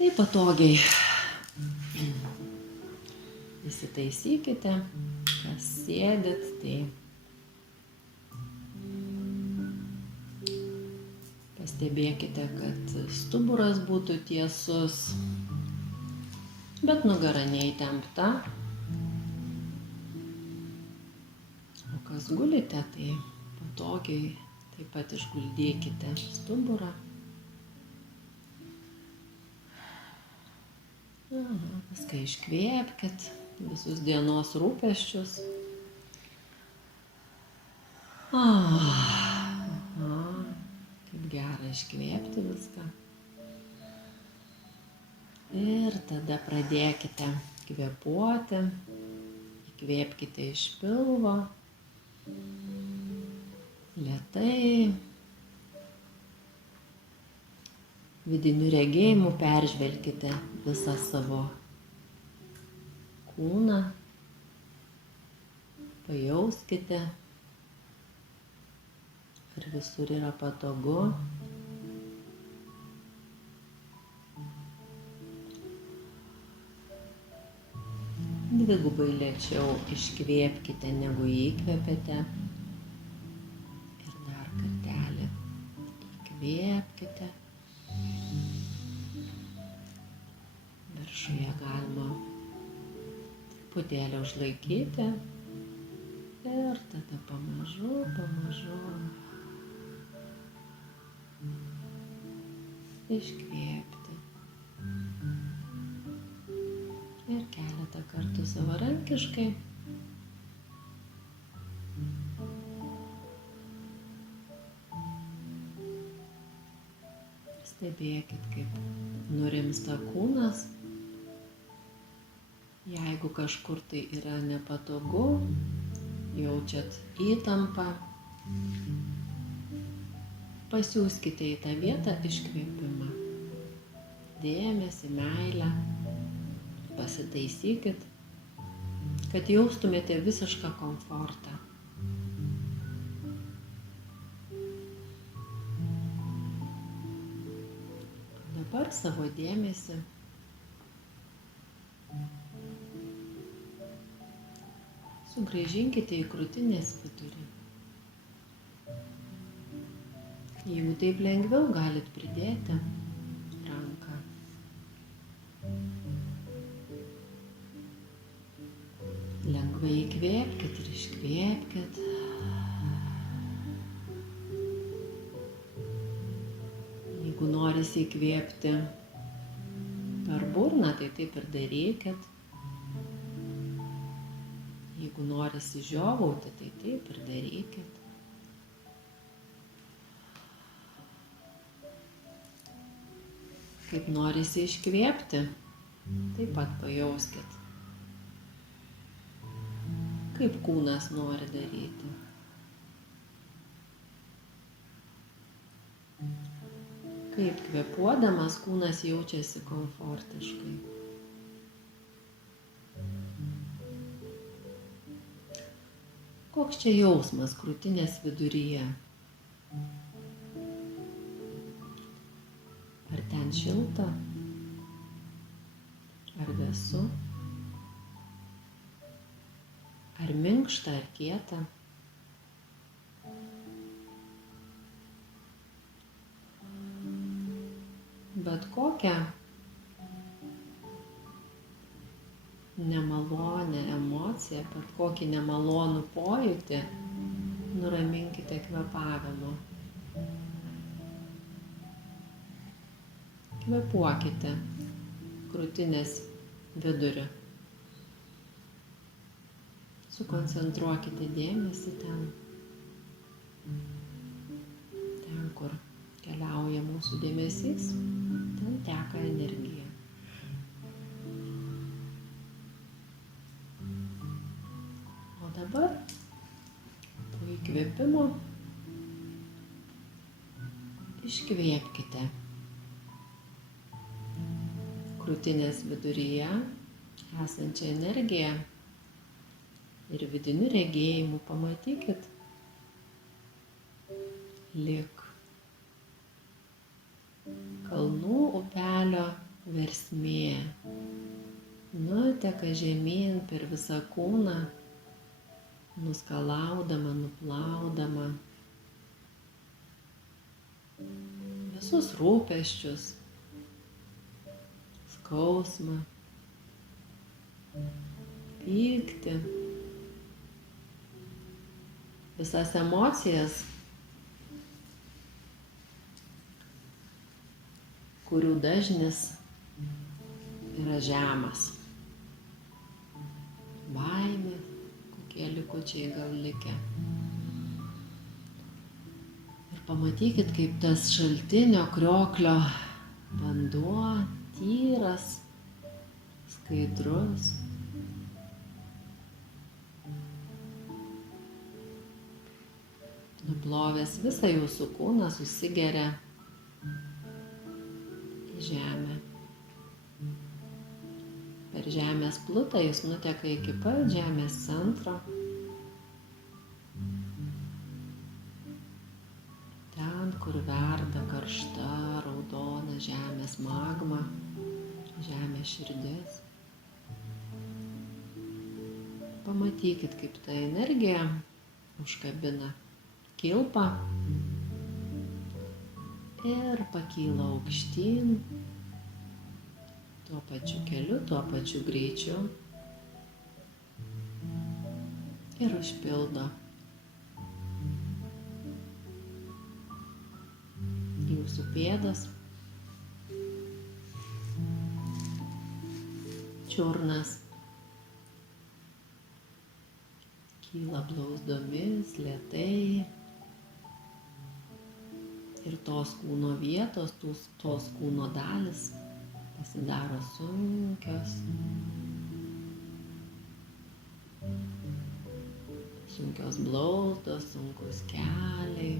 Tai patogiai įsitaisykite, kas sėdit, tai pastebėkite, kad stuburas būtų tiesus, bet nugara neįtempta. O kas gulite, tai patogiai taip pat išguldykite stuburą. Viską iškvėpkit, visus dienos rūpesčius. Kaip gera iškvėpti viską. Ir tada pradėkite kvėpuoti. Įkvėpkite iš pilvo. Lėtai. Vidiniu regėjimu peržvelkite visą savo kūną. Pajauskite, ar visur yra patogu. Dvigubai lėčiau iškvėpkite, negu įkvėpėte. Ir dar kartelį įkvėpkite. Viršuje galima truputėlį užlaikyti ir tada pamažu iškvėpti. Ir keletą kartų savarankiškai. Stebėkit, kaip nurimsta kūnas. Jeigu kažkur tai yra nepatogu, jaučiat įtampą, pasiųskite į tą vietą iškvėpimą. Dėmesį, meilę, pasitaisykit, kad jaustumėte visišką komfortą. Dabar savo dėmesį sugrąžinkite į krūtinės vidurį. Jeigu taip lengviau, galit pridėti ranką. Lengvai įkvėpkit ir iškvėpkit. Jeigu norisi įkvėpti per burną, tai taip ir darykit. Jeigu norisi žiovauti, tai taip ir darykit. Kaip norisi iškvėpti, taip pat pajauskit. Kaip kūnas nori daryti. Kaip kvėpuodamas kūnas jaučiasi komfortiškai. Koks čia jausmas krūtinės viduryje? Ar ten šilta? Ar vėsu? Ar minkšta, ar kieta? Bet kokią nemalonę emociją, bet kokį nemalonų pojūtį nuraminkite kvėpavimu. Kvėpuokite krūtinės vidurį. Sukoncentruokite dėmesį ten, kur keliauja mūsų dėmesys, ten teka energija. Dabar po įkvėpimo iškvėpkite. Krūtinės viduryje esančią energiją ir vidiniu regėjimu pamatykit lyg kalnų upelio versmė nuteka žemyn per visą kūną, nuskalaudama, nuplaudama visus rūpesčius, skausmą, pyktį, visas emocijas, kurių dažnis yra žemas. Baimė, kokie likučiai gal likę. Ir pamatykit, kaip tas šaltinio krioklio vanduo tyras, skaidrus. Nuplovęs visą jūsų kūną susigeria į žemę. Per žemės plutą jis nuteka iki pat žemės centro. Ten, kur verda karšta, raudona žemės magma, žemės širdis. Pamatykit, kaip ta energija užkabina kilpą ir pakyla aukštyn. Tuo pačiu keliu, tuo pačiu greičiu ir užpildo jūsų pėdas, čiurnas, kyla blauzdomis lėtai ir tos kūno vietos, tos kūno dalis pasidaro sunkios, sunkios blauzdos, sunkus keliai.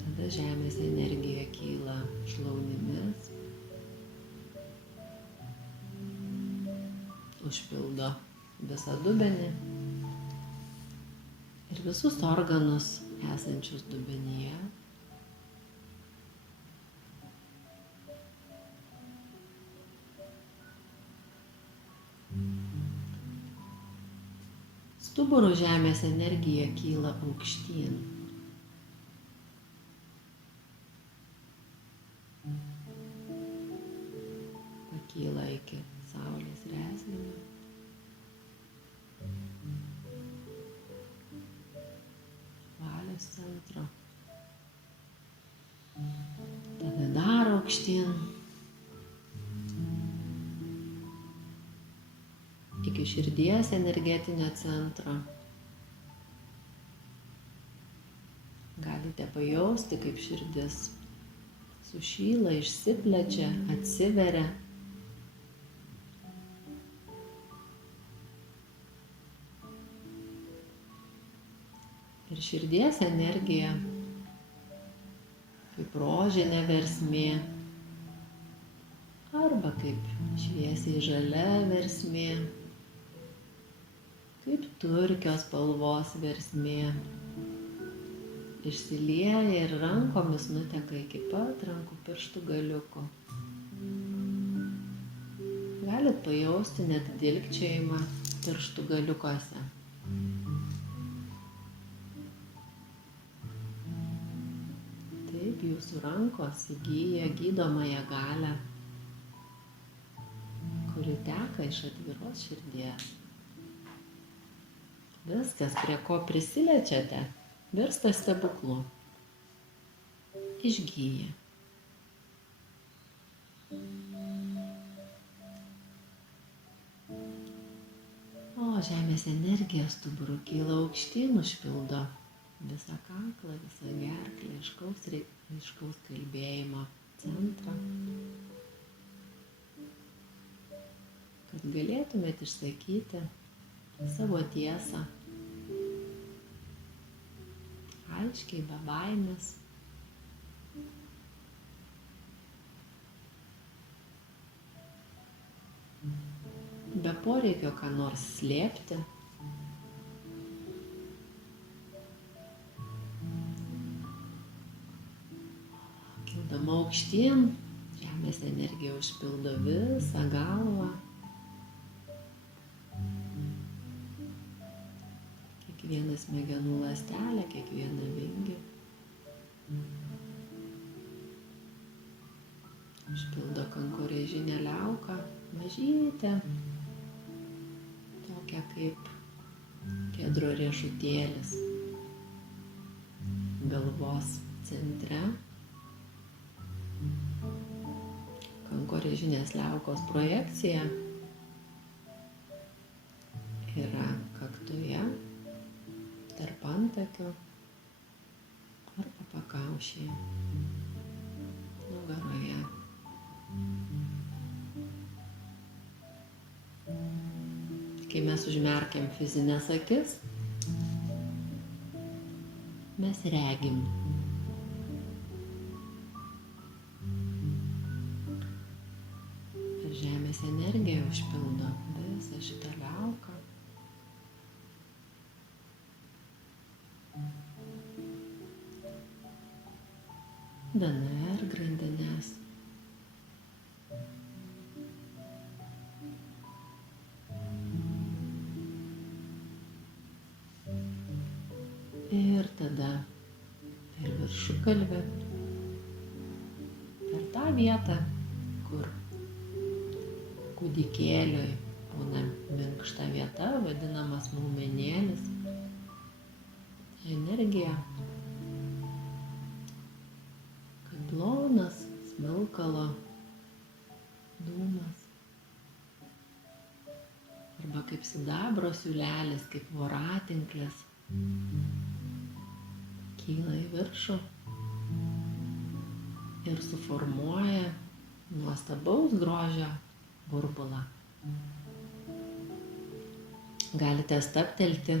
Tada žemės energija kyla šlaunimis, užpildo visą dubenį ir visus organus esančius dubenyje. Stuburo žemės energija kyla aukštyn. Pakyla iki saulės rezginio. Valios centro. Tada dar aukštyn. Iki širdies energetinio centro. Galite pajausti, kaip širdis sušyla, išsiplečia, atsiveria. Ir širdies energija, kaip rožinė versmė, arba kaip šviesiai žalia versmė, kaip turkios spalvos versmė, išsilieja ir rankomis nuteka iki pat rankų pirštų galiukų. Galit pajausti net dilgčiojimą pirštų galiukuose. Taip jūsų rankos įgyja gydomąją galią, kuri teka iš atviros širdies. Viskas, prie ko prisiliečiate, virsta stebuklu. Išgyja. O žemės energija stuburu kyla aukštyn, užpildo visą kaklą, visą gerklę, aiškaus kalbėjimo centrą. Kad galėtumėt išsakyti savo tiesą, aiškiai, be baimės. Be poreikio ką nors slėpti. Kildama kildama aukštyn, žemės energija užpildo visą galvą. Kiekvieną smegenų ląstelę, kiekvieną vingį. Užpildo kankorėžinę liauką, mažytę, tokią kaip kedro riešutėlis. Galvos centre. Kankorėžinės liaukos projekcija yra kaktoje, tarp antakių arba pakaušyje, nugaroje. Kai mes užmerkiam fizinės akis, mes regim. Ir žemės energija užpildo visą šitą liauką. DNR grandinės. Ir tada per viršugalvį, per tą vietą, kur kūdikėliui būna minkšta vieta, vadinamas maumenėlis, energija, kaip plonas smilkalo dūmas, arba kaip sidabro siūlelis, kaip voratinklis, kyla į viršų ir suformuoja nuostabaus grožio burbulą. Galite stabtelti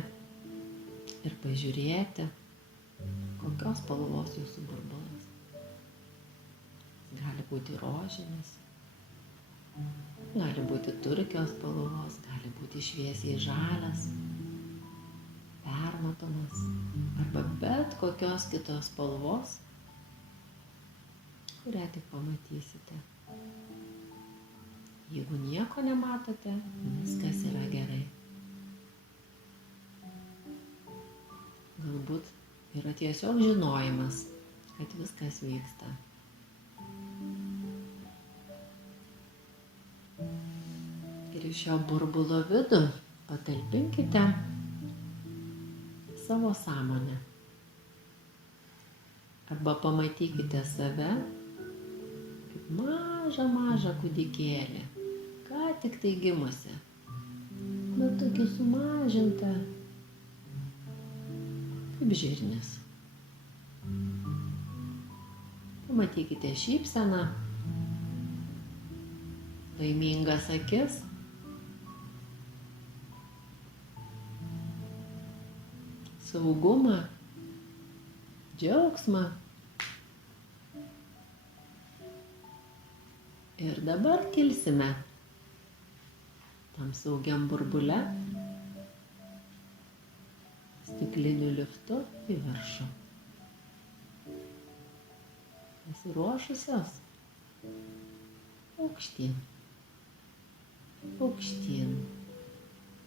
ir pažiūrėti, kokios spalvos jūsų burbulas. Gali būti rožinis, gali būti turkios spalvos, gali būti šviesiai žalias, permatomas arba bet kokios kitos spalvos, kurią tik pamatysite. Jeigu nieko nematote, viskas yra gerai. Galbūt yra tiesiog žinojimas, kad viskas vyksta. Ir iš šio burbulo vidų patalpinkite savo sąmonę. Arba pamatykite save kaip mažą kūdikėlį, ką tik tai gimusi, bet tokį sumažintą, kaip žirnis. Pamatykite šypseną, laimingas akis, saugumą, džiaugsmą. Ir dabar kilsime tam saugiam burbule, stikliniu liftu į viršų. Pasiruošusios? Aukštyn. Aukštyn.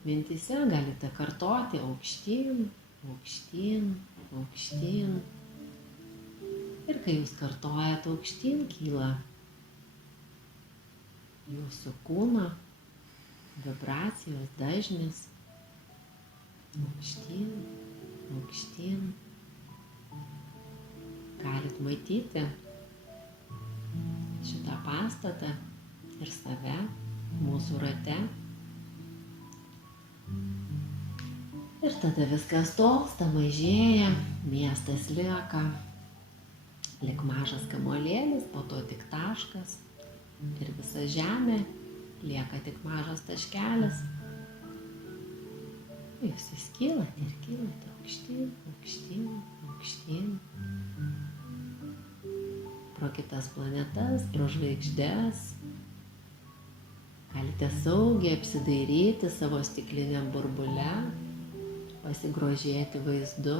Mintyse galite kartoti aukštyn, aukštyn, aukštyn. Ir kai jūs kartojate aukštyn, kyla jūsų kūno vibracijos dažnis. Aukštyn, aukštyn. Galit matyti šitą pastatą ir save mūsų rate. Ir tada viskas tolsta, mažėja, miestas lieka lyg mažas kamuolėlis, po to tik taškas ir visa žemė lieka tik mažas taškelis. Jūs vis kylate ir kylate aukštyn, aukštyn, aukštyn. Pro kitas planetas, pro žvaigždes. Galite saugiai apsidairyti savo stikliniam burbule, pasigrožėti vaizdu,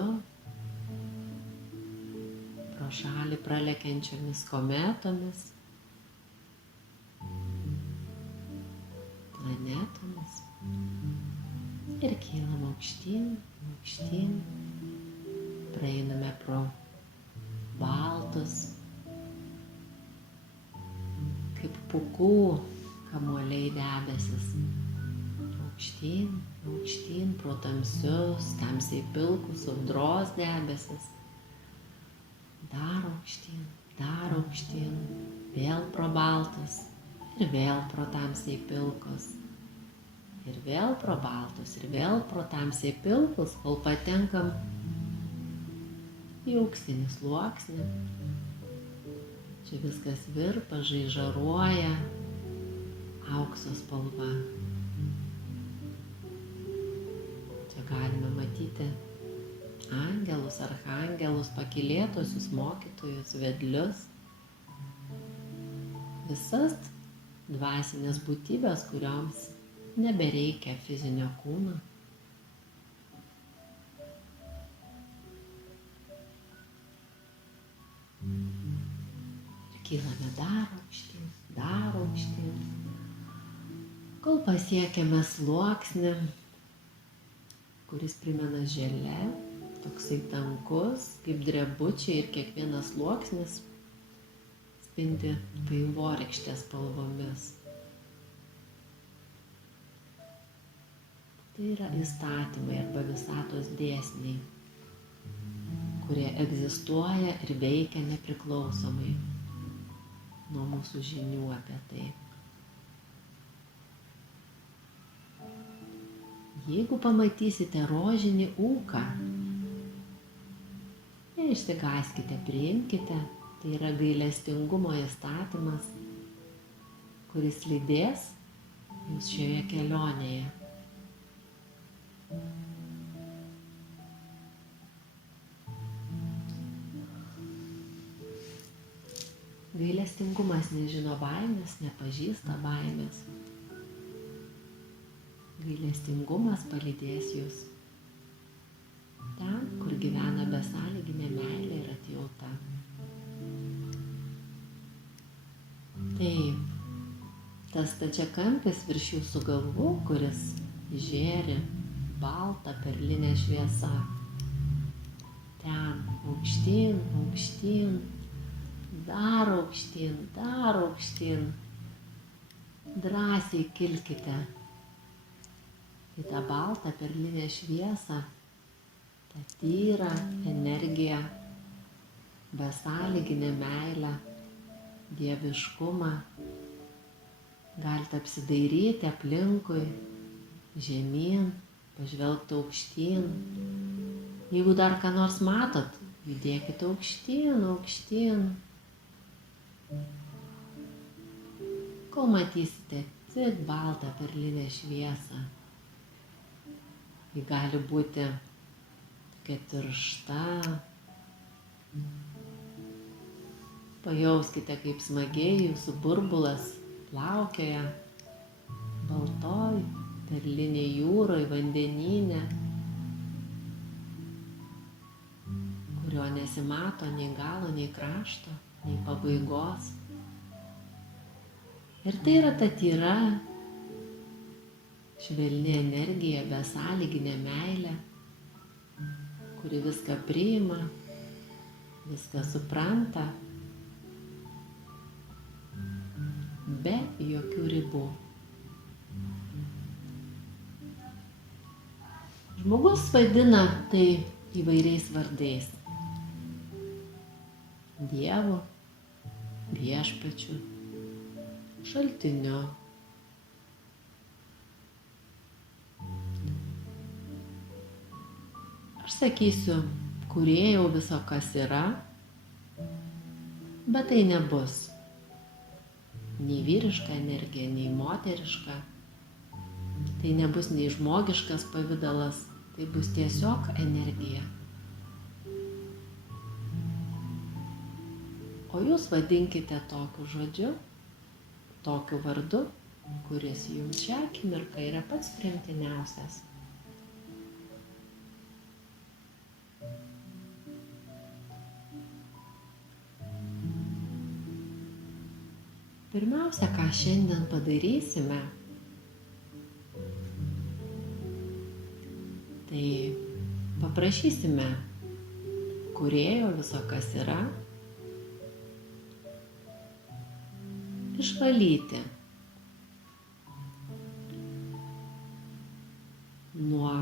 pro pro šalį pralekiančiomis kometomis, planetomis ir kylam aukštyn, aukštyn, praeiname pro baltus, kaip pūkų kamuoliai debesis, aukštyn, aukštyn, pro tamsius, tamsiai pilkus audros debesis, dar aukštyn, vėl pro baltus ir vėl pro tamsiai pilkus, ir vėl pro baltus, ir vėl pro tamsiai pilkus, kol patenkam į auksinį sluoksnį. Čia viskas virpa, žaižaruoja, aukso spalva. Čia galime matyti angelus, archangelus, pakylėtuosius mokytojus, vedlius. Visas dvasinės būtybės, kurioms nebereikia fizinio kūno. Ir kylame dar aukštyn, kol pasiekiame sluoksnį, kuris primena želė, toksai tankus, kaip drebučiai, ir kiekvienas sluoksnis spindi vaivorykštės spalvomis. Tai yra įstatymai arba visatos dėsniai, kurie egzistuoja ir veikia nepriklausomai nuo mūsų žinių apie tai. Jeigu pamatysite rožinį ūką, neišsigąskite, priimkite, tai yra gailestingumo įstatymas, kuris lydės jūs šioje kelionėje. Gailestingumas nežino baimės, nepažįsta baimės. Gailestingumas palydės jūs ten, kur gyvena besąlyginė meilė ir atjauta. Taip, tas stačiakampis virš jūsų galvų, kuris žėri balta perlinė šviesa. Ten aukštyn, aukštyn, dar aukštyn. Drąsiai kilkite į tą baltą perlinę šviesą, tą tyrą energiją, besąlyginę meilę, dieviškumą. Galite apsidairyti aplinkui, žemyn, pažvelgti aukštyn. Jeigu dar ką nors matot, judėkite aukštyn. Kol matysite tik baltą perlinę šviesą. Ji gali būti tokia tiršta. Pajauskite, kaip smagiai jūsų burbulas plaukioja baltoj perlinėj jūroj, vandenyne, kurio nesimato nei galo, nei krašto, nei pabaigos. Ir tai yra ta tyra, švelni energija, besąlyginė meilė, kuri viską priima, viską supranta, be jokių ribų. Žmogus vadina tai įvairiais vardais. Dievu, viešpačiu, šaltiniu. Aš sakysiu, kūrėjau viso, kas yra, bet tai nebus nei vyriška energija, nei moteriška. Tai nebus nei žmogiškas pavidalas, tai bus tiesiog energija. O jūs vadinkite tokiu žodžiu, tokiu vardu, kuris jums šią akimirką yra pats priimtiniausias. Pirmiausia, ką šiandien padarysime, tai paprašysime Kūrėjo viso, kas yra, išvalyti nuo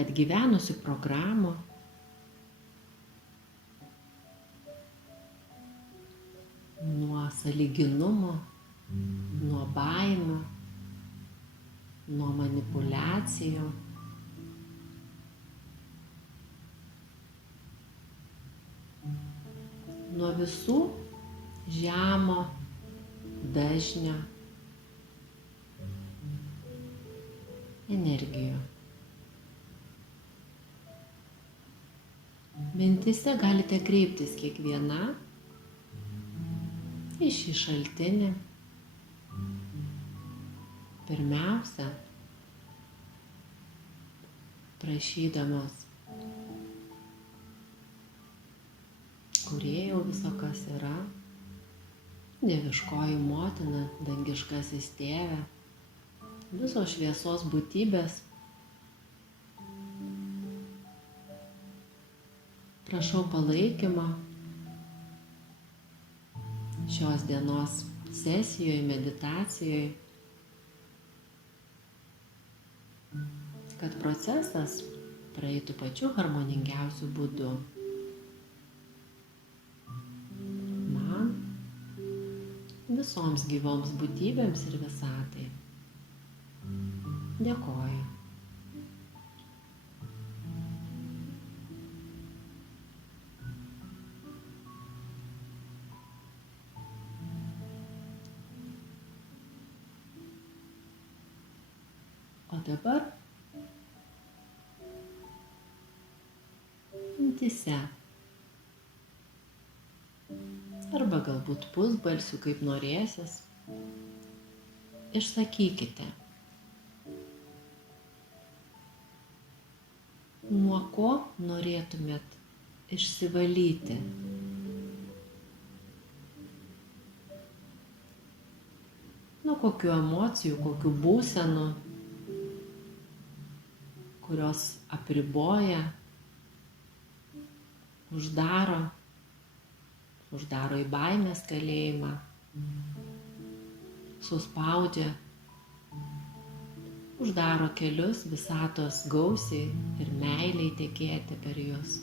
atgyvenusių programų, nuo sąlyginumo, nuo baimių, nuo manipuliacijų, nuo visų žemo dažnio energijų. Mintyse galite kreiptis kiekviena į šį šaltinį. Pirmiausia, prašydamos Kūrėjo viso, kas yra, Dieviškoji motina, dangiškasis tėve, visos šviesos būtybės, prašau palaikymo šios dienos sesijoje, meditacijoje, kad procesas praeitų pačiu harmoningiausiu būdu. Man, visoms gyvoms būtybėms ir visatai. Dėkoju. O dabar mintyse arba galbūt pusbalsiu, kaip norėsis, išsakykite, nuo ko norėtumėt išsivalyti. Nuo kokių emocijų, kokių būsenų, kurios apriboja, uždaro į baimės kalėjimą, suspaudžia, uždaro kelius visatos gausiai ir meiliai tekėti per jus.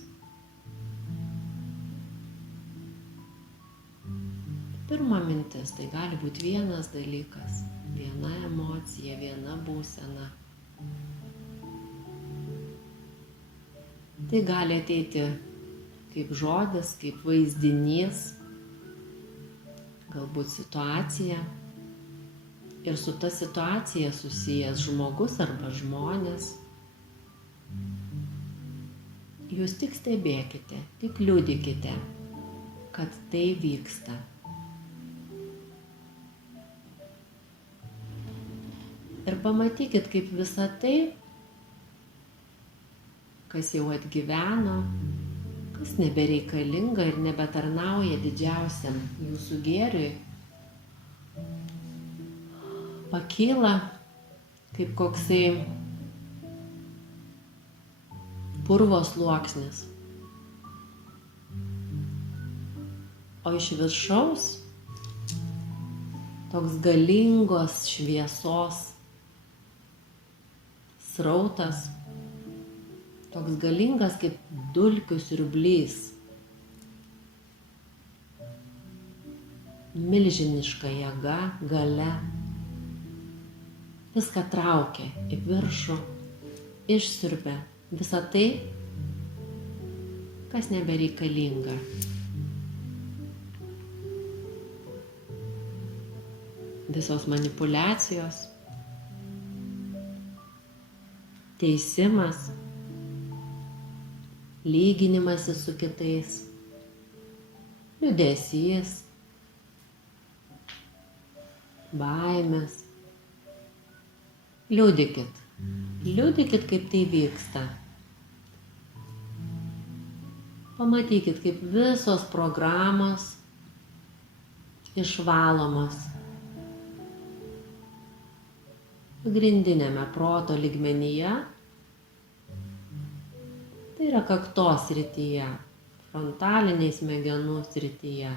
Pirma mintis, tai gali būti vienas dalykas, viena emocija, viena būsena. Tai gali ateiti kaip žodis, kaip vaizdinys, galbūt situacija ir su ta situacija susijęs žmogus arba žmonės. Jūs tik stebėkite, tik liudykite, kad tai vyksta. Ir pamatykit, kaip visa tai, kas jau atgyveno, kas nebereikalinga ir nebetarnauja didžiausiam jūsų gėriui, pakyla kaip koksai purvo sluoksnis. O iš viršaus toks galingos šviesos srautas, toks galingas kaip dulkių siurblys, milžiniška jėga, galia, viską traukia į viršų, išsiurbia visą tai, kas nebereikalinga. Visos manipuliacijos, teisimas, lyginimasis su kitais, liūdesys, baimės. Liudykit, kaip tai vyksta. Pamatykit, kaip visos programos išvalomas pagrindinėme proto lygmenyje, tai yra kaktos srityje, frontaliniai smegenų srityje.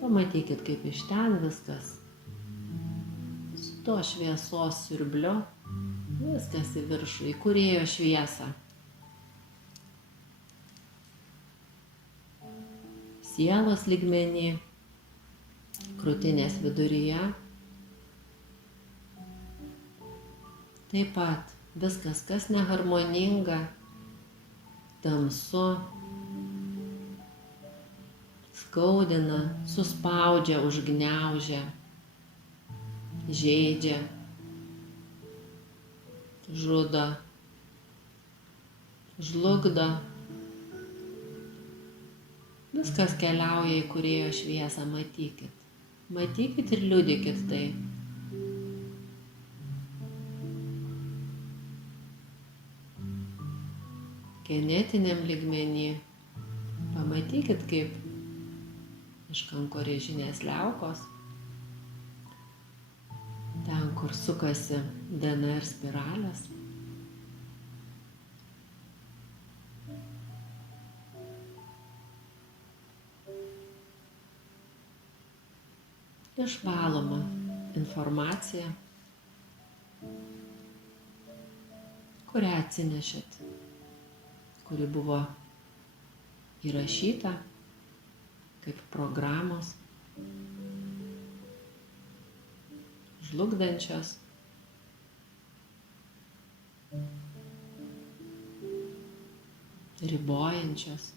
Pamatykit, kaip iš ten viskas su to šviesos siurbliu, viskas į viršų, į kūrėjo šviesą. Sielos lygmenį, krūtinės viduryje. Taip pat viskas, kas neharmoninga, tamsu, skaudina, suspaudžia, užgniaužia, žeidžia, žudo, žlugdo. Viskas keliauja į kūrėjo šviesą, matykit. Matykit ir liudykit tai. Genetiniam lygmenį pamatykit, kaip iš kankorėžinės liaukos, ten, kur sukasi DNR spiralės, išvaloma informacija, kurią atsinešėt, kuri buvo įrašyta kaip programos, žlugdančios, ribojančios.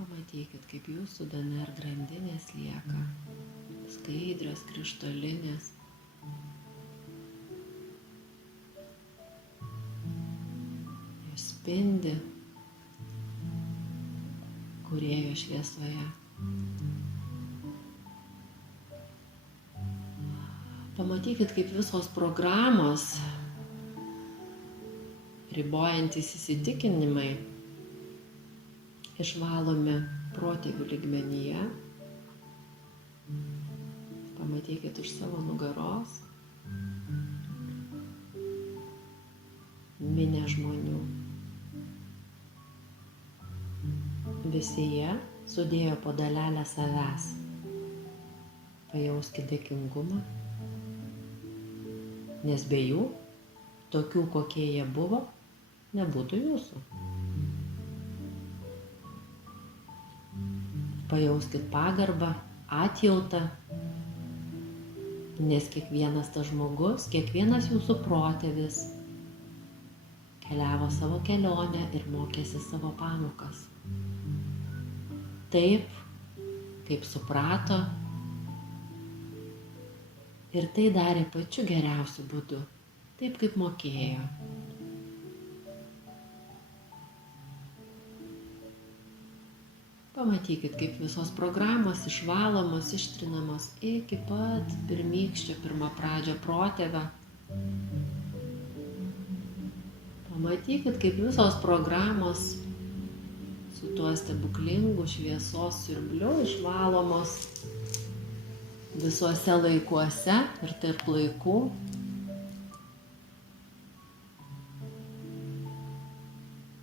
Pamatykit, kaip jūsų DNR grandinės lieka skaidrios, krištolinės. Jos spindi kūrėjo šviesoje. Pamatykit, kaip visos programos, ribojantys įsitikinimai išvalomi protėvių lygmenyje. Pamatykit už savo nugaros minią žmonių. Visi jie sudėjo po dalelę savęs. Pajauskit dėkingumą, nes be jų, tokių kokie jie buvo, nebūtų jūsų. Pajauskit pagarbą, atjautą, nes kiekvienas tas žmogus, kiekvienas jūsų protėvis keliavo savo kelionę ir mokėsi savo pamokas. Taip, kaip suprato, ir tai darė pačiu geriausiu būdu, taip kaip mokėjo. Pamatykit, kaip visos programos išvalomos, ištrinamos iki pat pirmykščio, pirmapradžio protėvio. Pamatykit, kaip visos programos su tuo stebuklingu šviesos siurbliu išvalomos visuose laikuose ir tarp laikų.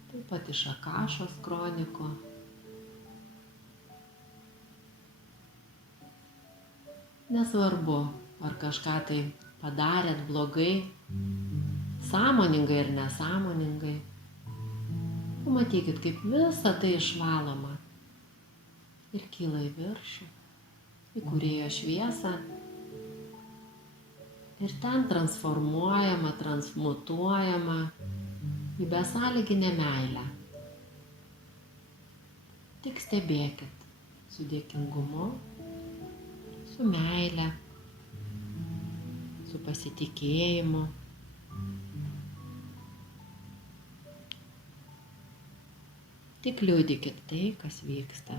Taip pat iš Akašos kronikų. Nesvarbu, ar kažką tai padarėt blogai, sąmoningai ir nesąmoningai. Pamatykit, kaip visa tai išvaloma ir kyla į viršų, į kūrėjo šviesą ir ten transformuojama, transmutuojama į besąlyginę meilę. Tik stebėkit su dėkingumu, su meile, su pasitikėjimu. Tik liudykit tai, kas vyksta.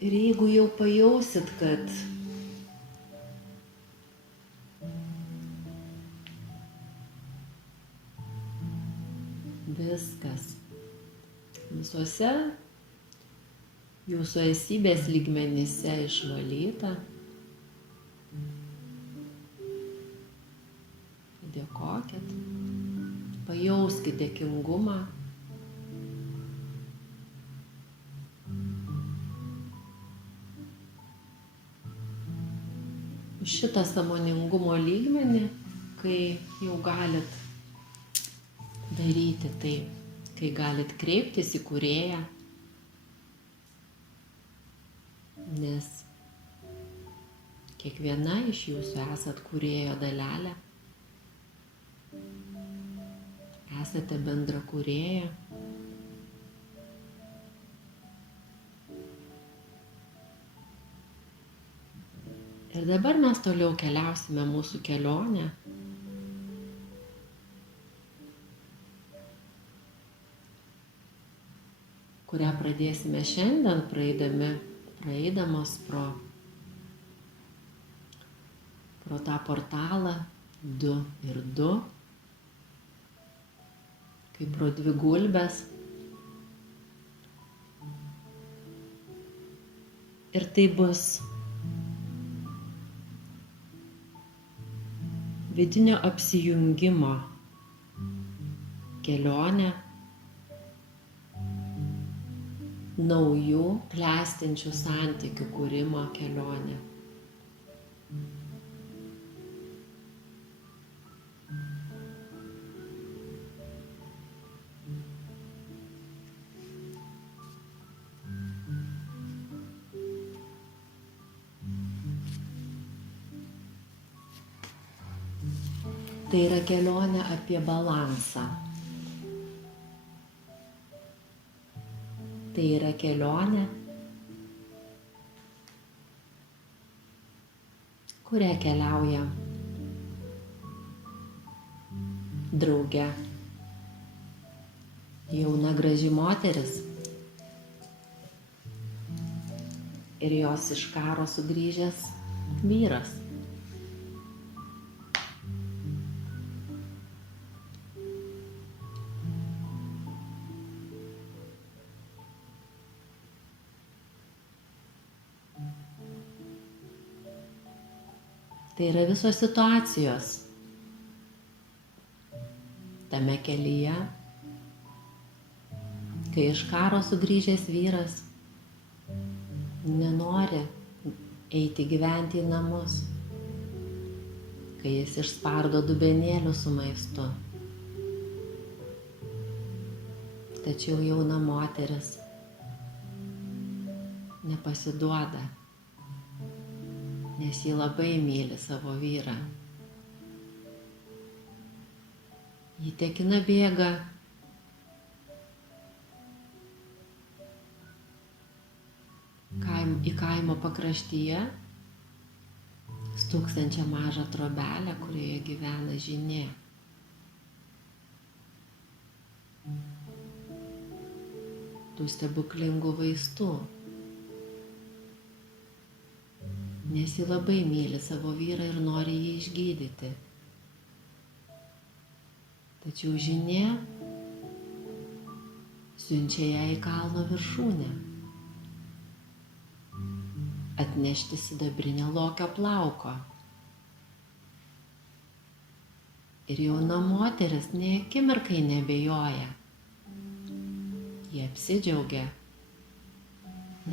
Ir jeigu jau pajausit, kad viskas visuose jūsų esybės lygmenyse išvalyta, dėkokit, pajauskit dėkingumą. Už šitą sąmoningumo lygmenį, kai jau galit daryti tai, kai galit kreiptis į kūrėją, nes kiekviena iš jūsų esat kūrėjo dalelė, esate bendra kūrėja. Ir dabar mes toliau keliausime mūsų kelionę. Kurią pradėsime šiandien, praeidamos pro tą portalą 2 ir 2, kaip pro dvi gulbes. Ir tai bus vidinio apsijungimo kelionė, naujų klestinčių santykių kūrimo kelionė. Tai yra kelionė apie balansą. Tai yra kelionė, kuria keliauja drauge jauna graži moteris ir jos iš karo sugrįžęs vyras. Tai yra visos situacijos tame kelyje, kai iš karo sugrįžęs vyras nenori eiti gyventi į namus, kai jis išspardo dubenėlių su maistu. Tačiau jauna moteris nepasiduoda, nes ji labai myli savo vyrą. Ji tekina bėga į kaimo pakraštyje stūksančią mažą trobelę, kurioje gyvena žynė. Tų stebuklingų vaistų. Nes ji labai myli savo vyrą ir nori jį išgydyti. Tačiau žynė siunčia ją į kalno viršūnę atnešti sidabrinio lokio plauko. Ir jauna moteris nė akimirkai neabejoja. Ji apsidžiaugia,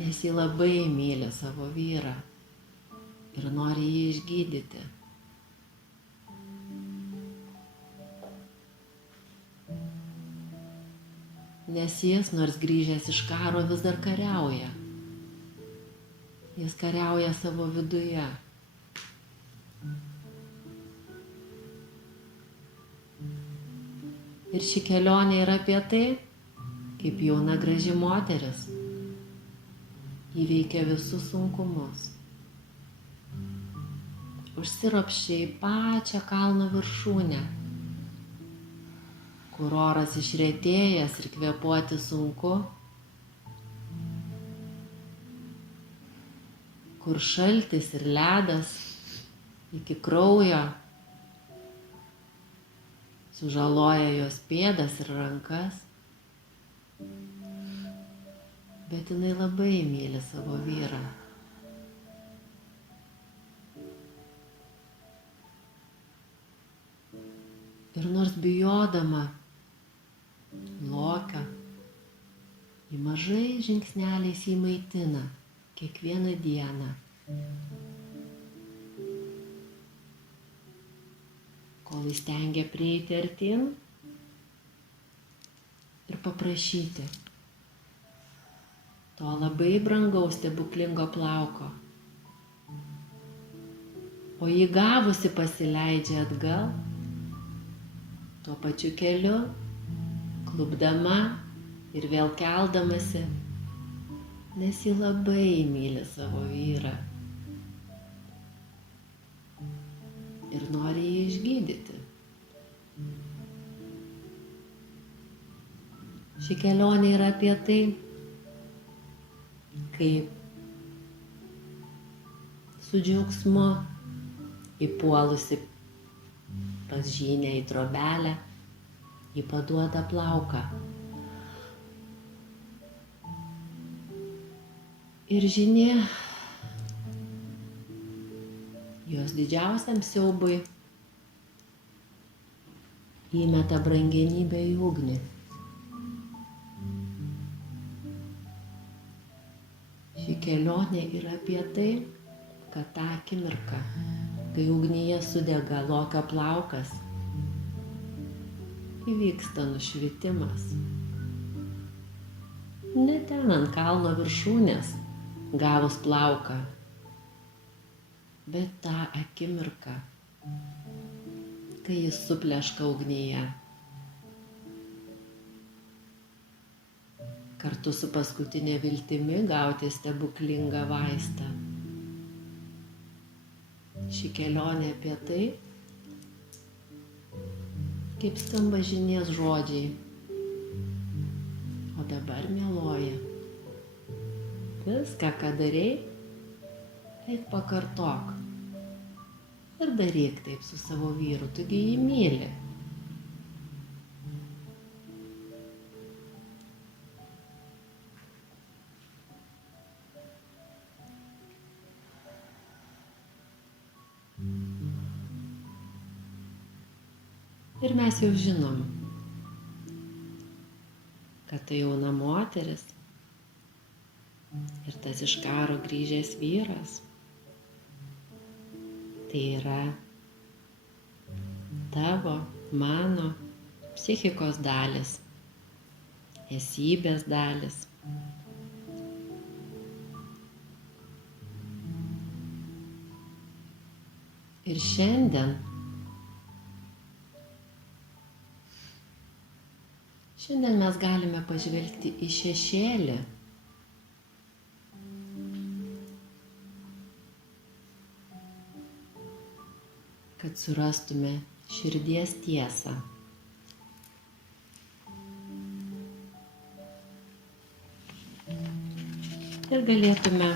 nes ji labai myli savo vyrą ir nori jį išgydyti. Nes jis, nors grįžęs iš karo, vis dar kariauja. Jis kariauja savo viduje. Ir ši kelionė yra apie tai, kaip jauna graži moteris įveikia visus sunkumus. Užsiropščia į pačią kalno viršūnę, kur oras išretėjęs ir kvėpuoti sunku. kur šaltis ir ledas iki kraujo sužaloja jos pėdas ir rankas. Bet jinai labai myli savo vyrą. Ir nors bijodama Lokio, ji mažai žingsneliais jį maitina kiekvieną dieną. Kol jis stengia prieiti artin ir paprašyti to labai brangaus stebuklingo plauko. O jį gavusi pasileidžia atgal, tuo pačiu keliu, klupdama ir vėl keldamasi, nes ji labai myli savo vyrą ir nori jį išgydyti. Ši kelionė yra apie tai, kaip su džiaugsmu įpuolusi pas žynę į trobelę, ji paduoda plauką. Ir žynė jos didžiausiam siaubui įmeta brangenybę į ugnį. Ši kelionė yra apie tai, kad tą akimirką, kai ugnyje sudega Lokio plaukas, įvyksta nušvitimas. Ne ten ant kalno viršūnės, gavus plauką, bet tą akimirką, kai jis supleška ugnyje. Kartu su paskutinė viltimi gauti stebuklingą vaistą. Ši kelionė apie tai, kaip skamba žynės žodžiai. O dabar, mieloji, viską, ką darei, eik pakartok. Ir daryk taip su savo vyru, tugi jį myli. Ir mes jau žinom, kad tai jauna moteris ir tas iš karo grįžęs vyras, tai yra tavo, mano psichikos dalis, esybės dalis. Ir šiandien mes galime pažvelgti į šešėlį, kad surastume širdies tiesą. Ir galėtume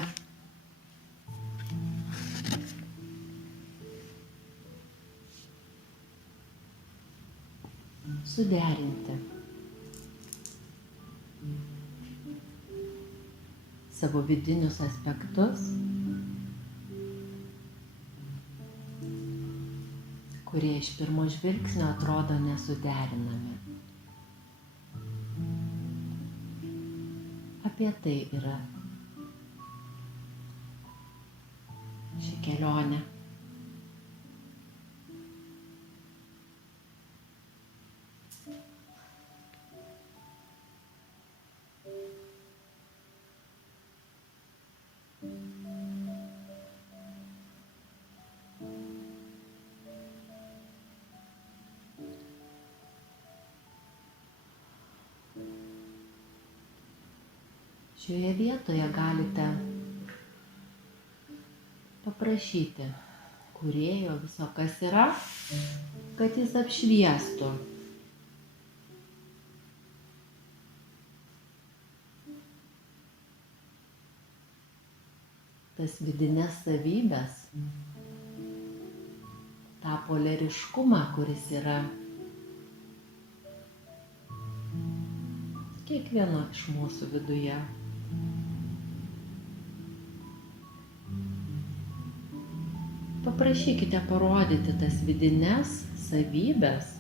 suderinti savo vidinius aspektus, kurie iš pirmo žvilgsnio atrodo nesuderinami. Apie tai yra ši kelionė. Šioje vietoje galite paprašyti Kūrėjo viso, kas yra, kad jis apšviestų tas vidines savybės, tą poliariškumą, kuris yra kiekvieno iš mūsų viduje. Paprašykite parodyti tas vidines savybės,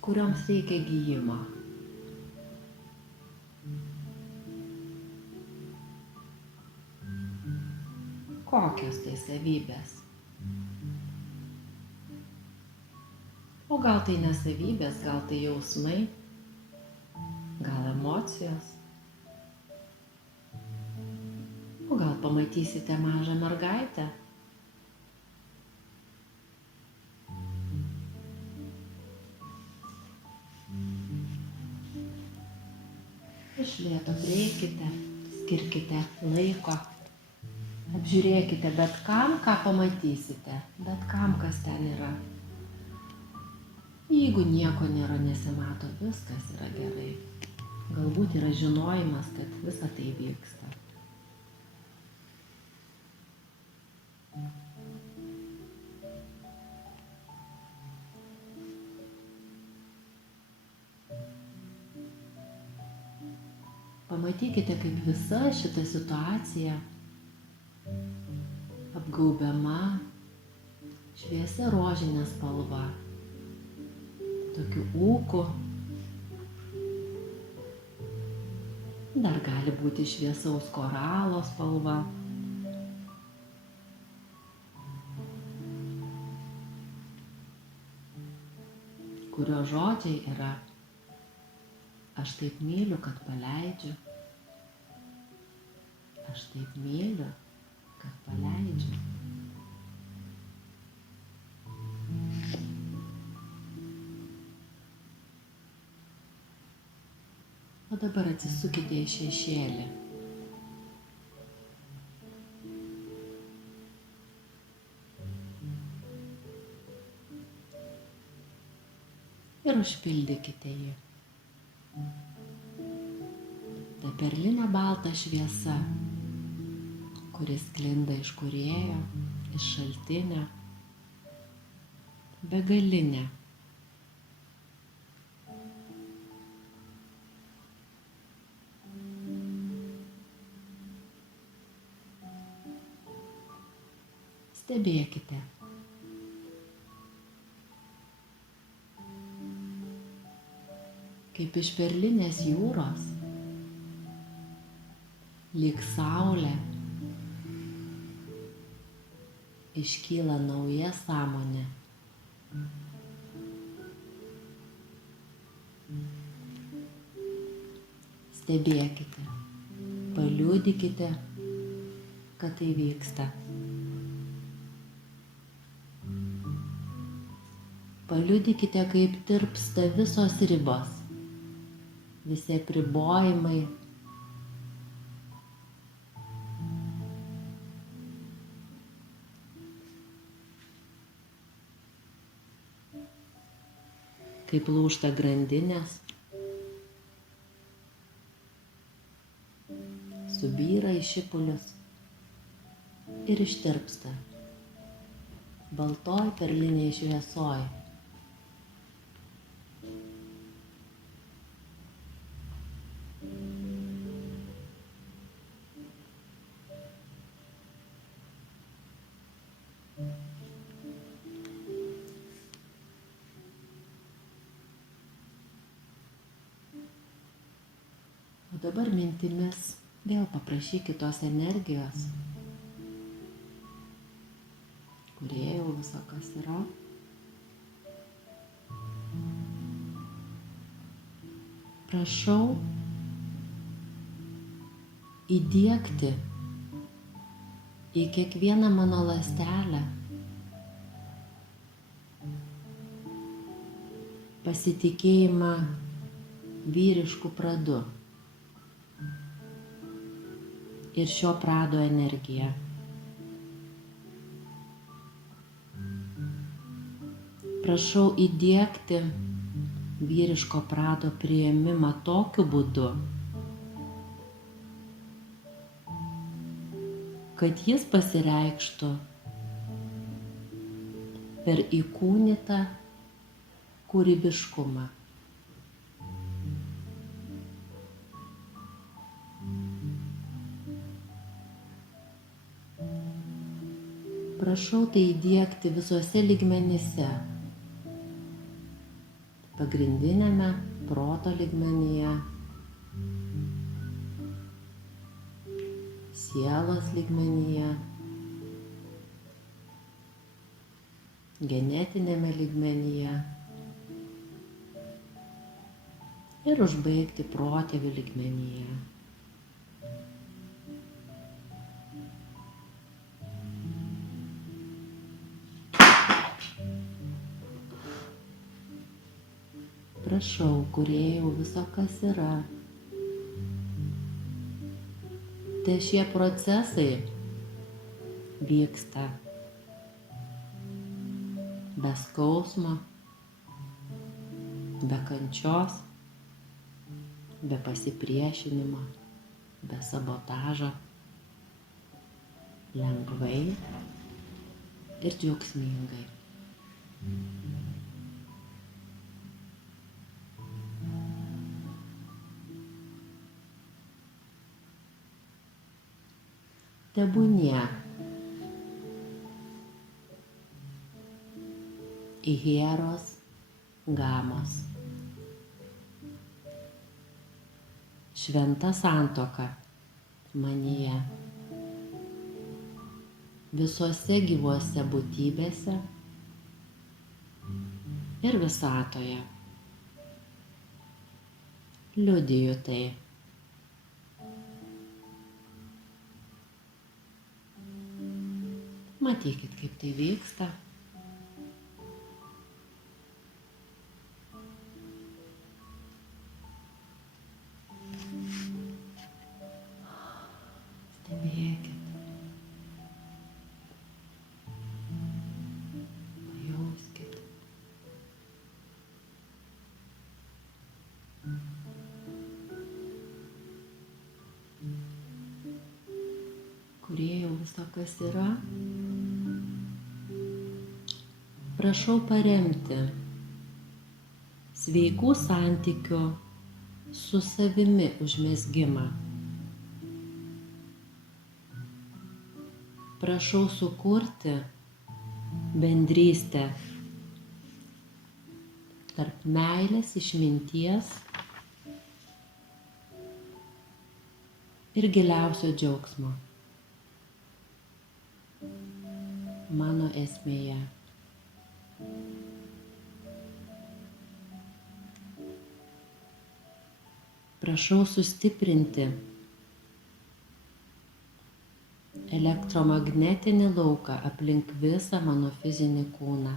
kurioms reikia gijimo. Kokios tai savybės? O gal tai ne savybės, gal tai jausmai, gal emocijos. O gal pamatysite mažą mergaitę. Iš lėto prieikite, skirkite laiko, apžiūrėkite bet kam, ką pamatysite, bet kam, kas ten yra. Jeigu nieko nėra, nesimato, viskas yra gerai. Galbūt yra žinojimas, kad visa tai vyksta. Pamatykite, kaip visa šita situacija apgaubiama šviesia rožinė spalva, tokiu ūku. Dar gali būti šviesaus koralo spalva. Kurio žodžiai yra: aš taip myliu, kad paleidžiu. Aš taip myliu, kad paleidžiu. O dabar atsisukite į šešėlį. Ir užpildykite jį. Ta perlinė balta šviesa, kuris sklinda iš kūrėjo, iš šaltinio, begalinė. Stebėkite. Kaip iš perlinės jūros, lyg saulė, iškyla nauja sąmonė. Stebėkite, paliudykite, kad tai vyksta. Paliudykite, kaip tirpsta visos ribos, visi apribojimai. Kaip lūžta grandinės, subyra į šipulius ir ištirpsta baltoj perliniai šviesoj. O dabar mintimis vėl paprašykit tos energijos, kūrėjo viso, kas yra. Prašau įdiegti į kiekvieną mano ląstelę pasitikėjimą vyrišku pradu ir šio prado energiją. Prašau įdiegti vyriško prado priėmimą tokiu būdu, kad jis pasireikštų per įkūnytą kūrybiškumą. Prašau tai įdiegti visuose lygmenyse. Pagrindinėme proto lygmenyje, sielos lygmenyje, genetinėme lygmenyje ir užbaigti protėvių lygmenyje. Prašau, kūrėjau viso, kas yra. Te šie procesai vyksta be skausmo, be kančios, be pasipriešinimo, be sabotažo, lengvai ir džiaugsmingai. Tebūnie hieros gamos, šventa santuoka manyje, visuose gyvuose būtybėse ir visatoje. Liudiju tai. Matykit, kaip tai vyksta. Stebėkit. Pajauskit. Kūrėjau viso, kas yra. Prašau paremti sveikų santykių su savimi užmezgimą. Prašau sukurti bendrystę tarp meilės, išminties ir giliausio džiaugsmo mano esmėje. Prašau sustiprinti elektromagnetinį lauką aplink visą mano fizinį kūną.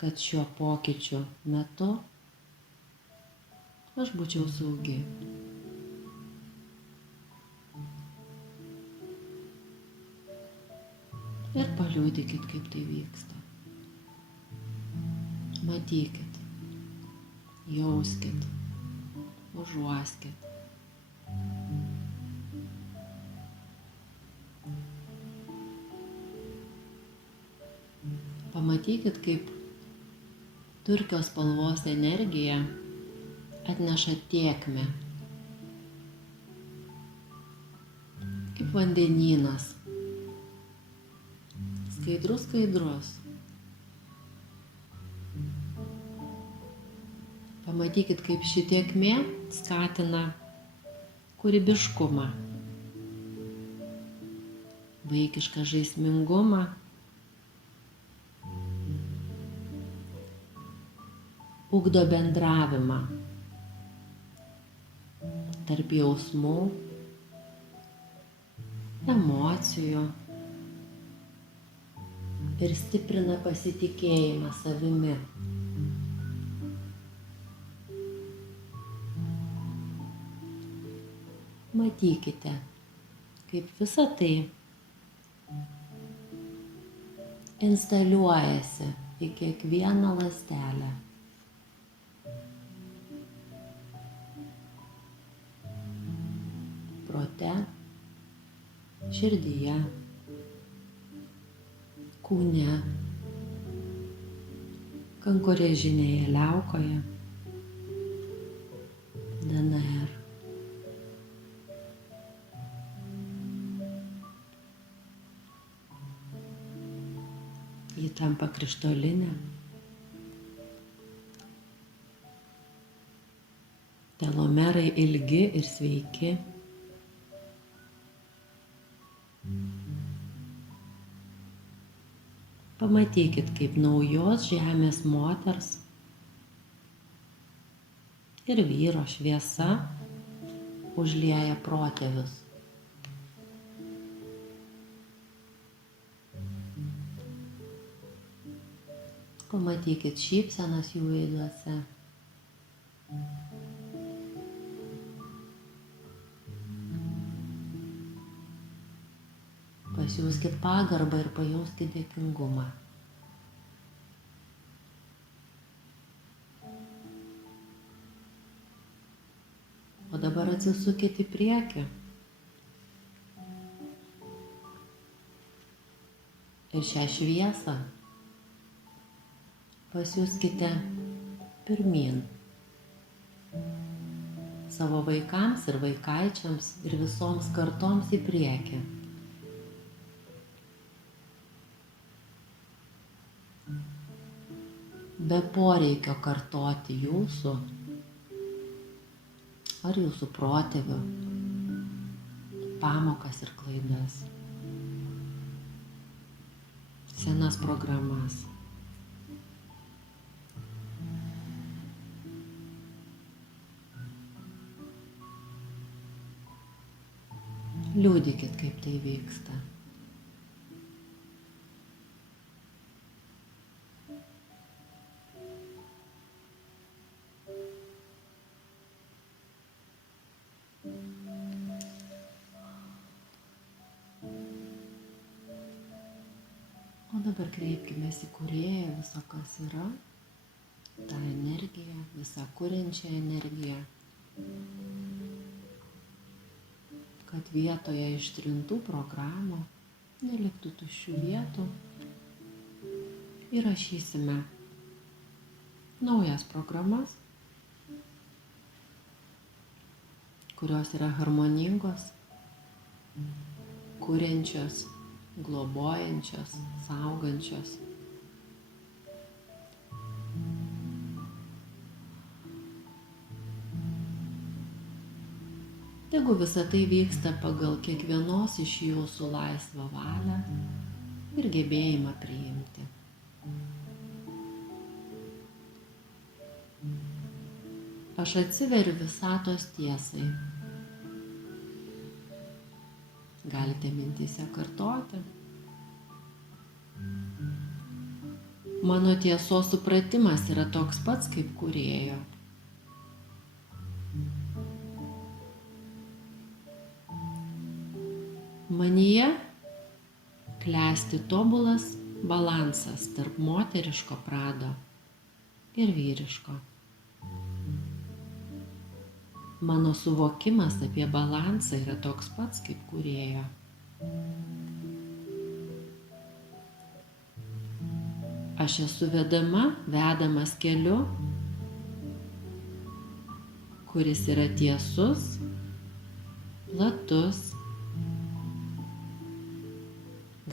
Kad šiuo pokyčiu metu aš būčiau saugi. Ir paliudykit, kaip tai vyksta. Matykit, jauskit, užuoskit. Pamatykit, kaip turkio spalvos energija atneša tėkmę, kaip vandenynas. Skaidrus. Pamatykit, kaip ši tėkmė skatina kūrybiškumą, vaikišką žaismingumą, ugdo bendravimą tarp jausmų, emocijų ir stiprina pasitikėjimą savimi. Matykite, kaip visa tai instaliuojasi į kiekvieną ląstelę. Prote, širdyje, kūne, kankorėžinėje liaukoje, DNR. Ji tampa krištolinė. Telomerai ilgi ir sveiki. Pamatykit, kaip naujos žemės moters ir vyro šviesa užlieja protėvius. Pamatykit šypsenas jų veiduose. Pasijuskit pagarbą ir pajauskit dėkingumą. O dabar atsisukit į priekį. Ir šią šviesą pasijuskite pirmyn. Savo vaikams ir vaikaičiams ir visoms kartoms į priekį. Be poreikio kartoti jūsų ar jūsų protėvių pamokas ir klaidas, senas programas. Liūdikit, kaip tai vyksta. O dabar kreipkimės į Kūrėją, viso kas yra, tą energiją, visą kuriančią energiją, kad vietoje ištrintų programų neliktų tuščių vietų. Įrašysime naujas programas, kurios yra harmoningos, kuriančios, globojančios, saugančios. Tegu visa tai vyksta pagal kiekvienos iš jūsų laisvą valią ir gebėjimą priimti. Aš atsiveriu visatos tiesai. Galite mintyse kartoti. Mano tiesos supratimas yra toks pats kaip Kūrėjo. Manyje klesti tobulas balansas tarp moteriško prado ir vyriško. Mano suvokimas apie balansą yra toks pats kaip Kūrėjo. Aš esu vedamas keliu, kuris yra tiesus, platus,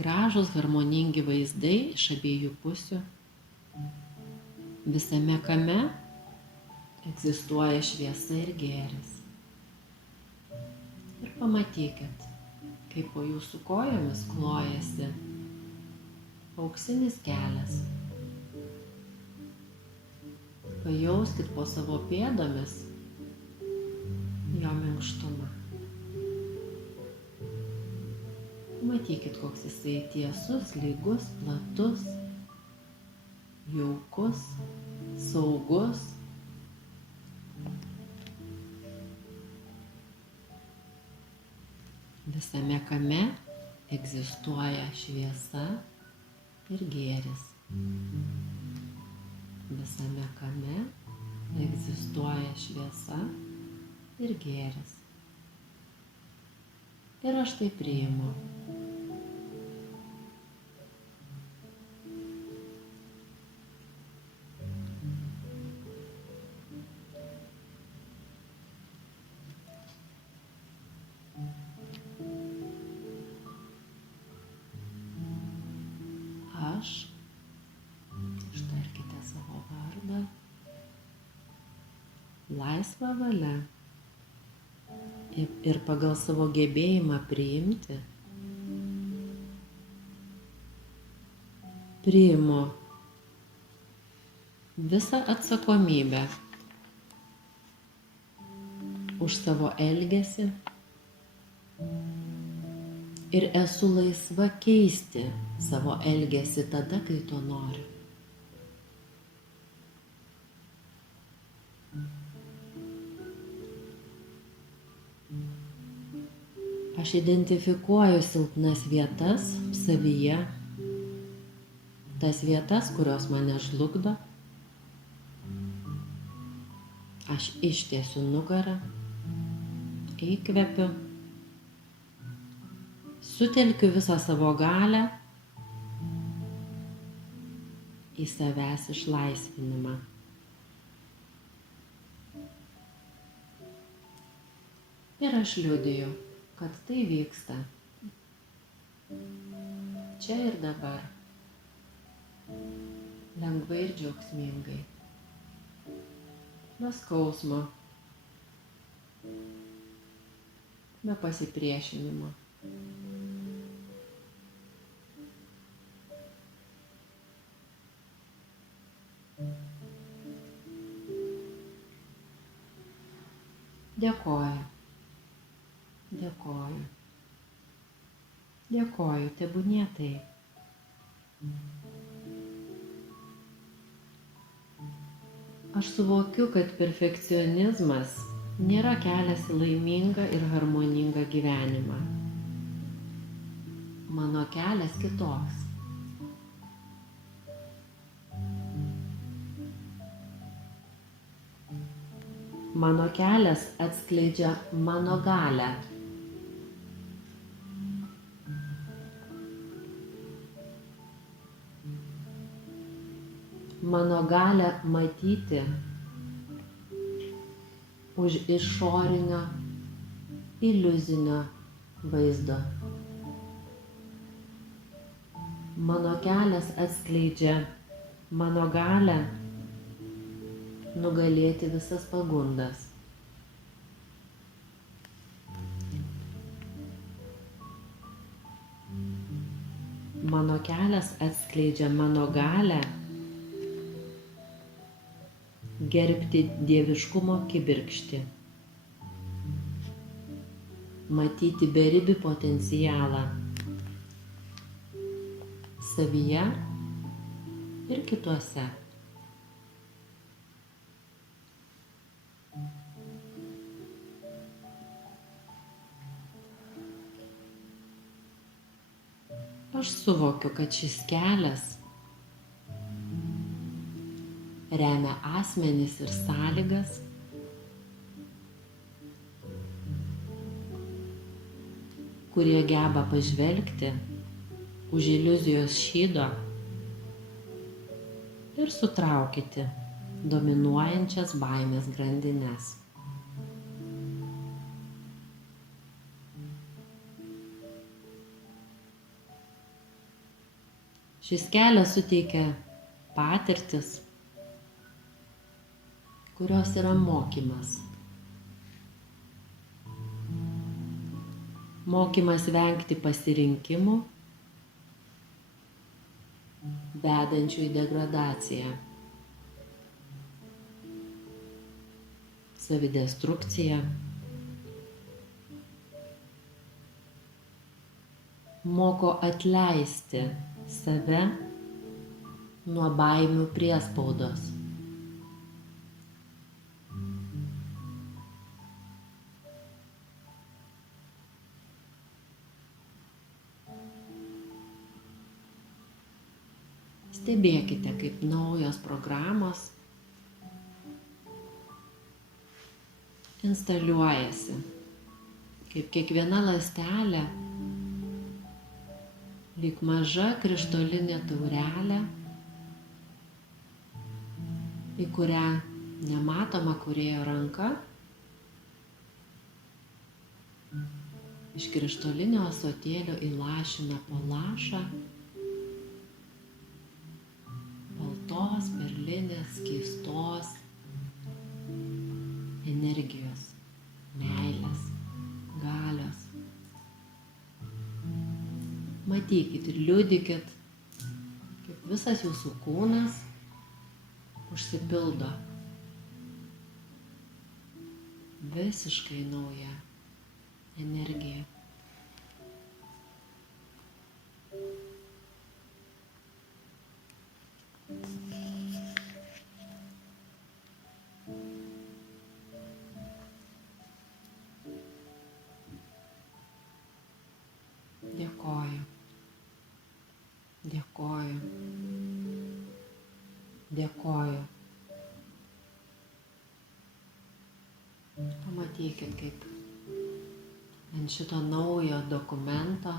gražūs harmoningi vaizdai iš abiejų pusių. Visame kame egzistuoja šviesa ir gėris. Ir pamatykit, kaip po jūsų kojomis klojasi auksinis kelias. Pajauskit po savo pėdomis jo minkštumą. Matykit, koks jisai tiesus, lygus, platus, jaukus, saugus. Visame kame egzistuoja šviesa ir gėris. Visame kame egzistuoja šviesa ir gėris. Ir aš tai priimu. Aš, ištarkite savo vardą, laisva valia ir pagal savo gebėjimą priimti, priimu visą atsakomybę už savo elgesį ir esu laisva keisti savo elgesį tada, kai to noriu. Aš identifikuoju silpnas vietas savyje, tas vietas, kurios mane žlugdo. Aš ištiesiu nugarą, įkvepiu, sutelkiu visą savo galią į savęs išlaisvinimą. Ir aš liudiju, kad tai vyksta čia ir dabar, lengvai ir džiaugsmingai, be skausmo, be pasipriešinimo. Dėkoju, dėkoju, dėkoju, tebūnie taip. Aš suvokiu, kad perfekcionizmas nėra kelias į laimingą ir harmoningą gyvenimą. Mano kelias kitoks. Mano kelias atskleidžia mano galią. Mano galią matyti už išorinio iliuzinio vaizdo. Mano kelias atskleidžia mano galią nugalėti visas pagundas. Mano kelias atskleidžia mano galią gerbti dieviškumo kibirkštį, matyti beribį potencialą savyje ir kituose. Aš suvokiu, kad šis kelias remia asmenis ir sąlygas, kurie geba pažvelgti už iliuzijos šydo ir sutraukyti dominuojančias baimės grandines. Šis kelias suteikia patirtis, kurios yra mokymas. Mokymas vengti pasirinkimų, vedančių į degradaciją, savidestrukciją. Moko atleisti save nuo baimių priespaudos. Stebėkite, kaip naujos programos instaliuojasi, kaip kiekviena ląstelė, lyg maža krištolinė taurelė, į kurią nematoma kūrėjo ranka iš krištolinio ąsotėlio įlašina po lašą baltos, perlinės, keistos energijos, meilės, galios. Matykit ir liudykit, kaip visas jūsų kūnas užsipildo visiškai nauja energija. Dėkoju, dėkoju, dėkoju. Pamatykit, kaip ant šito naujo dokumento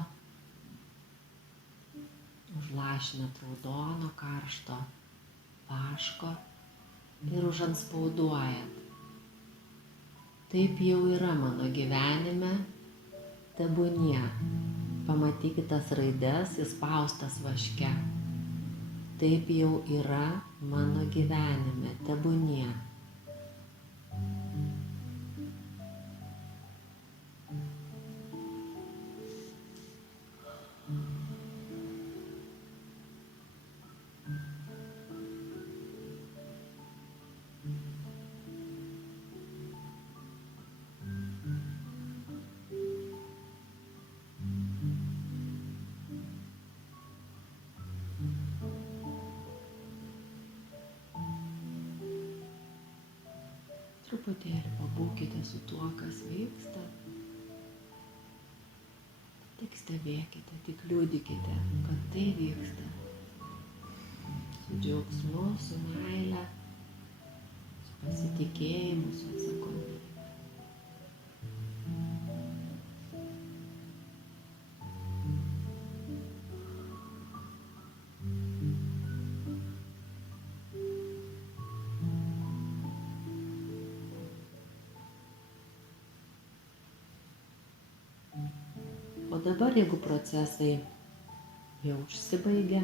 užlašinat raudono karšto vaško ir užantspauduojat. Taip jau yra mano gyvenime, tebūnie. Pamatykit tas raides įspaustas vaške. Taip jau yra mano gyvenime, tebūnie. Truputėlį pabūkite su tuo, kas vyksta. Tik stebėkite, tik liudykite, kad tai vyksta. Su džiaugsmu, su meile, su pasitikėjimu, su atsakomybe. O dabar, jeigu procesai jau užsibaigė,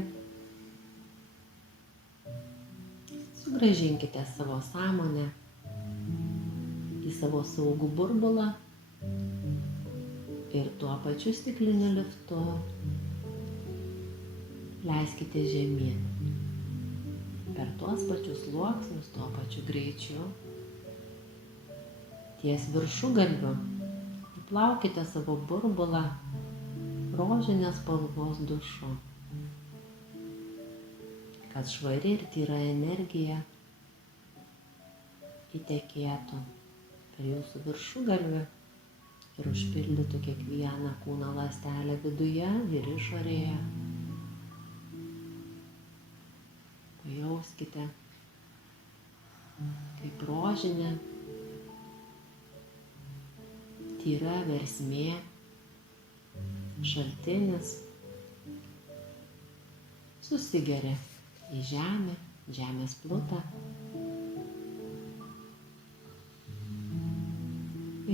sugrąžinkite savo sąmonę į savo saugų burbulą ir tuo pačiu stikliniu liftu leiskite žemyn. Per tuos pačius sluoksnius, tuo pačiu greičiu, ties viršugalviu plaukite savo burbulą rožinės spalvos dušu, kad švari ir tyra energija įtekėtų per jūsų viršugalvį ir užpildytų kiekvieną kūno ląstelę viduje ir išorėje. Pajauskite, kaip rožinė tyra versmė, šaltinis susigeria į žemę, žemės plutą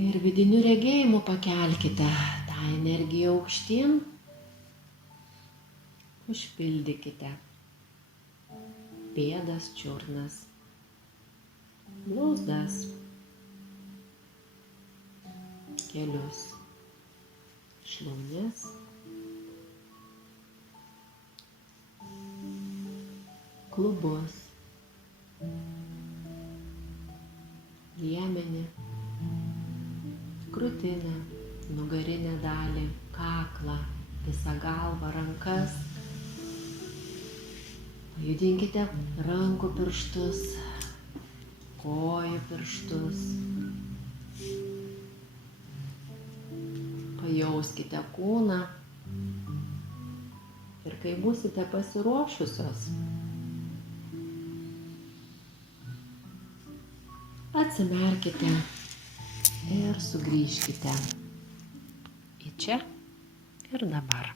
ir vidiniu regėjimu pakelkite tą energiją aukštyn, užpildykite pėdas, čiurnas, blauzdas, kelius, šlaunis, klubus, liemenį, krūtinę, nugarinę dalį, kaklą, visą galvą, rankas. Pajudinkite rankų pirštus, kojų pirštus. Pajauskite kūną ir Kai būsite pasiruošusios, atsimerkite ir sugrįžkite į čia ir dabar.